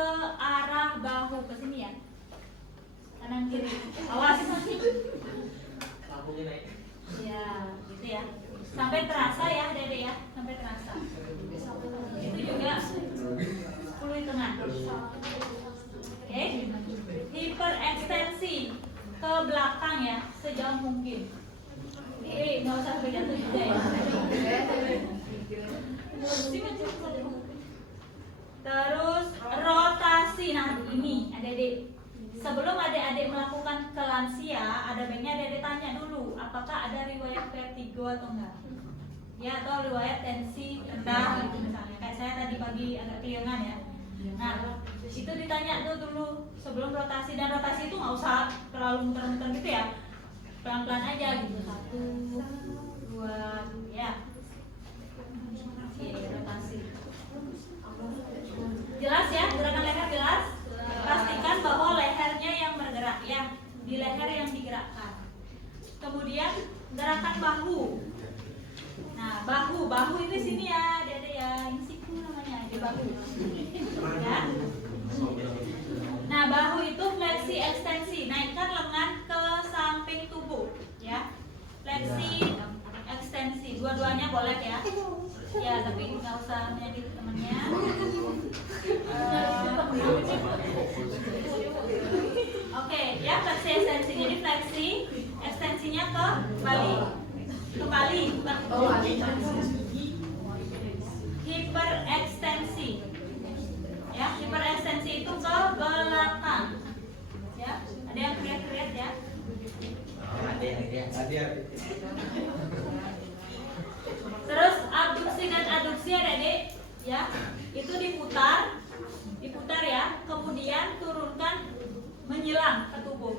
ke arah bahu ke sini ya. Kanan kiri. Awas. Lampunya naik. Ya, gitu ya. Sampai terasa ya, Dede ya, sampai terasa. Itu juga 10 hitungan. Oke. Hiperekstensi ke belakang ya, sejauh mungkin. Nggak usah sampai jatuh juga ya. Terus rotasi. Nah ini adik-adik, sebelum adik-adik melakukan ke lansia, ada baiknya adik-adik tanya dulu apakah ada riwayat vertigo atau enggak ya, atau riwayat tensi rendah gitu misalnya, kayak saya tadi pagi agak keliengan ya. Nah itu ditanya tuh dulu sebelum rotasi, dan rotasi itu nggak usah terlalu muter-muter gitu ya, pelan-pelan aja gitu, 1, 2 ya. Oke, rotasi jelas ya, gerakan leher jelas. Pastikan bahwa lehernya yang bergerak ya, di leher yang digerakkan. Kemudian gerakan bahu. Nah bahu itu sini ya, ada ya, ini siku namanya di bahu ya. Nah bahu itu fleksi ekstensi, naikkan lengan ke samping tubuh ya, fleksi ekstensi, dua-duanya boleh ya. Ya tapi nggak usah menyakiti temannya. Oke ya, fleksi ekstensi. Jadi fleksi ekstensinya ke kembali bukan ke bawah. Hiperekstensi ya, hiperekstensi itu ke belakang ya. Ada yang kriat-kriat ya? Ada. Terus abduksi dan aduksi adik-adik ya, itu diputar ya, kemudian turunkan menyilang ke tubuh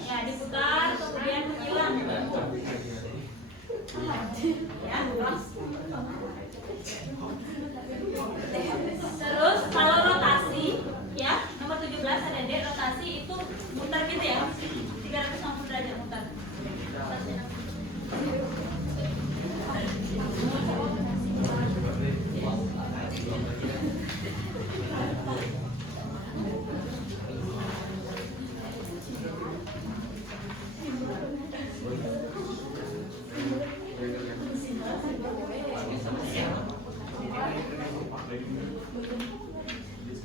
ya, diputar kemudian menyilang ke tubuh ya. Terus kalau rotasi ya, nomor 17 adik-adik, rotasi itu muter gitu ya, 360 derajat muter.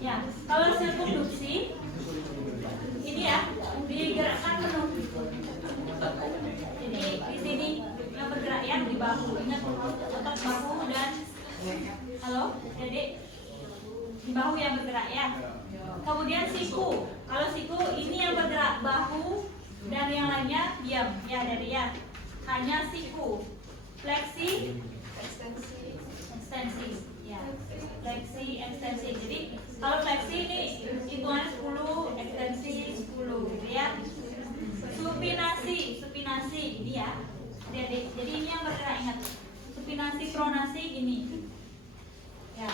Ya, kalau sirkumduksi ini ya, digerakkan penuh. Jadi di sini yang bergerak ya, di bahu. Ingat otot bahu dan jadi di bahu yang bergerak ya. Kemudian siku. Kalau siku ini yang bergerak, bahu dan yang lainnya diam ya, dari ya. Hanya siku. Fleksi ekstensi ya. Fleksi ekstensi. Jadi kalau fleksi ini hitungannya 10, ekstensi 10 gitu ya. Supinasi ini ya. Jadi ini yang bergerak, ingat. Supinasi pronasi ini. Ya.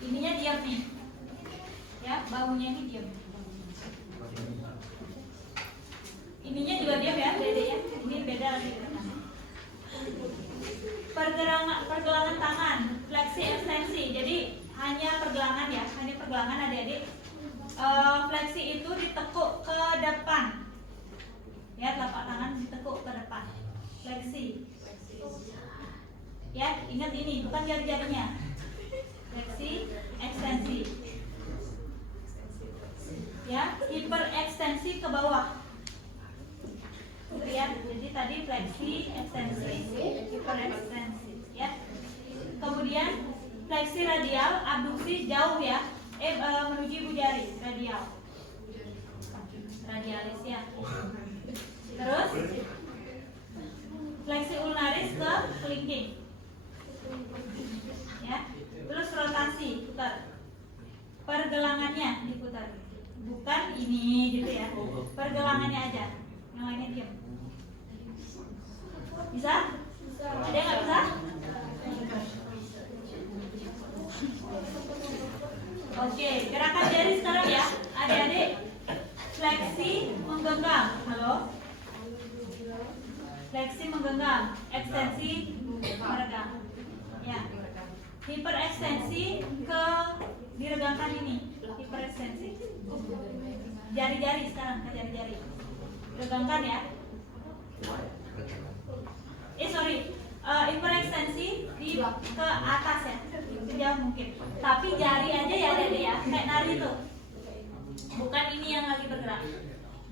Ininya diam nih. Ya, bahunya ini diam. Ininya juga diam ya, Dede ya. Ini beda lagi. Pergelangan tangan, fleksi ekstensi. Jadi hanya pergelangan ya, hanya pergelangan adik-adik. Fleksi itu ditekuk ke depan. Ya, telapak tangan ditekuk ke depan. Fleksi. Ya, ingat ini, bukan jari-jarinya. Fleksi ekstensi. Ya, hiperekstensi ke bawah. Lihat, jadi tadi fleksi ekstensi, hiperekstensi ya. Kemudian fleksi radial, abduksi jauh ya, menuju ibu jari, radialis ya. Terus fleksi ulnaris ke kelingking ya. Terus rotasi, putar, pergelangannya diputar, bukan ini gitu ya, pergelangannya aja, yang lainnya diam. Bisa? Ada yang nggak bisa? Oke, gerakan jari sekarang ya, adik-adik. Fleksi menggenggam, halo. Fleksi menggenggam, ekstensi meregang. Ya. hiperekstensi ke diregangkan ini. Hiperekstensi. Jari-jari sekarang ke jari-jari. Regangkan ya. Hiperekstensi di ke atas ya. Sejauh mungkin. Tapi jari aja ya Dede ya. Kayak nari tuh. Bukan ini yang lagi bergerak.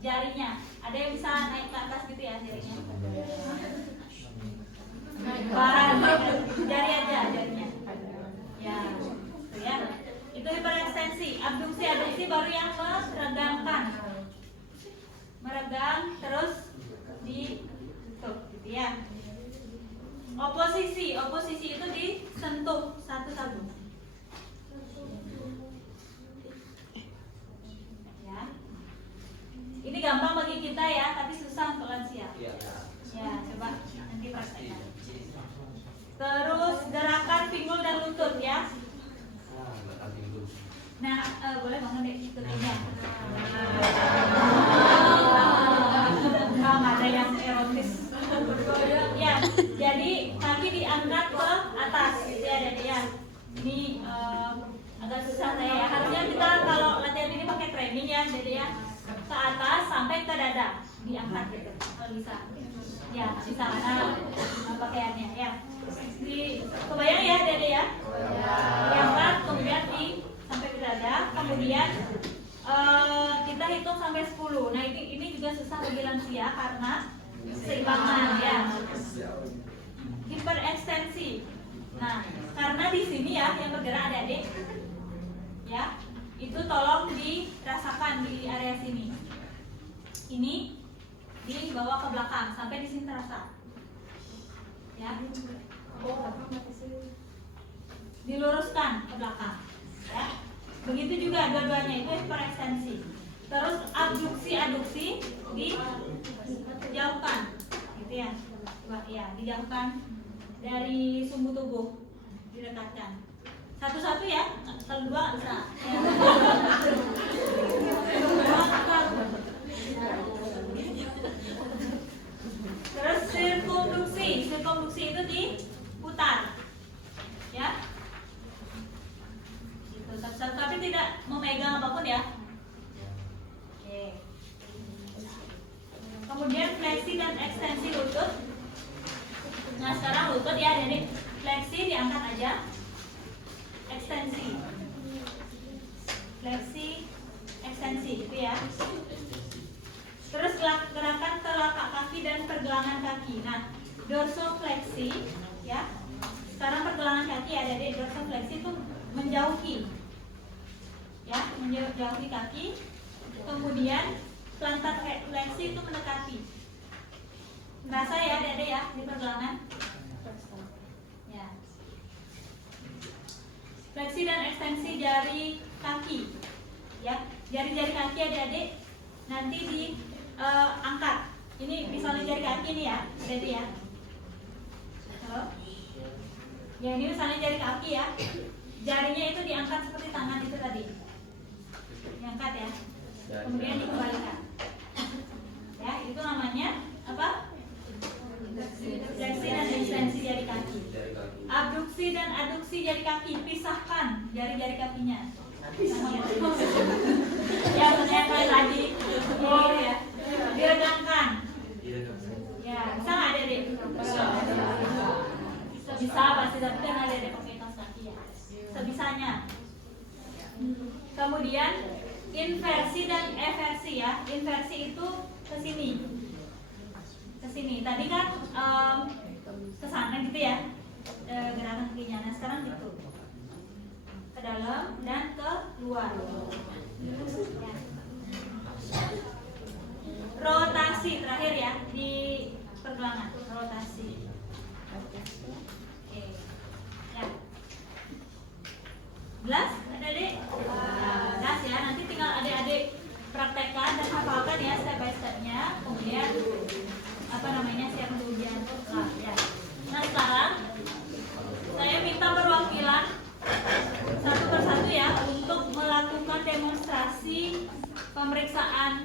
Jarinya. Ada yang bisa naik ke atas gitu ya jarinya. Jari aja jarinya. Ya, itu ya. Itu hiperekstensi. Abduksi baru yang meregangkan. Meregang terus ditutup gitu ya. Oposisi itu disentuh satu-satu. Ya. Ini gampang bagi kita ya, tapi susah untuk lansia. Ya, coba nanti praktekkan. Terus gerakan pinggul dan lutut ya. Nah, boleh bangun deh ikutinnya. Ada yang erotis. Ya, jadi kaki diangkat ke atas gitu ya, Dede ya. Ini agak susah saya ya. Harusnya kita kalau latihan ini pakai training ya, Dede ya. Ke atas sampai ke dada diangkat gitu. Kalau bisa. Ya, bisa mana pakaiannya ya. Kebayang ya, Dede ya. Diangkat kemudian sampai ke dada, kemudian kita hitung sampai 10. Nah, ini juga susah bagi lansia karena seimbangan ya. Hiperekstensi. Nah, karena di sini ya yang bergerak adik-adik ya, itu tolong dirasakan di area sini. Ini dibawa ke belakang sampai di sini terasa. Ya. Diluruskan ke belakang. Ya. Begitu juga dua-duanya itu hiperekstensi. Terus abduksi dijauhkan, gitu ya. Coba ya, dijauhkan dari sumbu tubuh, didekatkan. Satu-satu ya, kalau dua bisa. Ya. Terus sirkumduksi itu diputar, ya. Tapi tidak memegang apapun ya. Oke. Kemudian fleksi dan ekstensi lutut. Nah, sekarang lutut ya, jadi fleksi diangkat aja. Ekstensi. Fleksi, ekstensi gitu ya. Terus gerakan telapak kaki dan pergelangan kaki. Nah, dorsofleksi ya. Sekarang pergelangan kaki ada di dorsofleksi itu menjauhi. Ya, menjauhi kaki. Kemudian plantar fleksi itu mendekati. Rasa ya, Dede ya, di pergelangan. Ya. Fleksi dan ekstensi jari kaki. Ya, jari-jari kaki adik-adik nanti diangkat. Ini misalnya jari kaki nih ya, Dede ya. Halo. Ya, ini misalnya jari kaki ya. Jarinya itu diangkat seperti tangan itu tadi. Diangkat ya. Kemudian dikembalikan. Ya, itu namanya apa? Fleksi dan ekstensi jari kaki. Abduksi dan aduksi jari kaki. Pisahkan jari-jari kakinya. Ya, ternyata tadi. Oh ya. Diregangkan. Ya, bisa nggak Dede? Bisa pasti, tapi kan ada pakai kaos kaki ya. Sebisanya. Kemudian inversi dan eversi ya. Inversi itu ke sini. Ke sini. Tadi kan ke sana gitu ya. Gerakan kakinya. Nah, sekarang gitu. Ke dalam dan ke luar. Ya. Rotasi terakhir ya di pergelangan. Rotasi. Oke. Ya. Jelas, adik-adik? Jelas ya. Nanti tinggal adik-adik praktekkan dan hafalkan ya step by stepnya. Kemudian siap untuk ujian. Nah, ya. Nah, sekarang saya minta perwakilan satu persatu ya untuk melakukan demonstrasi pemeriksaan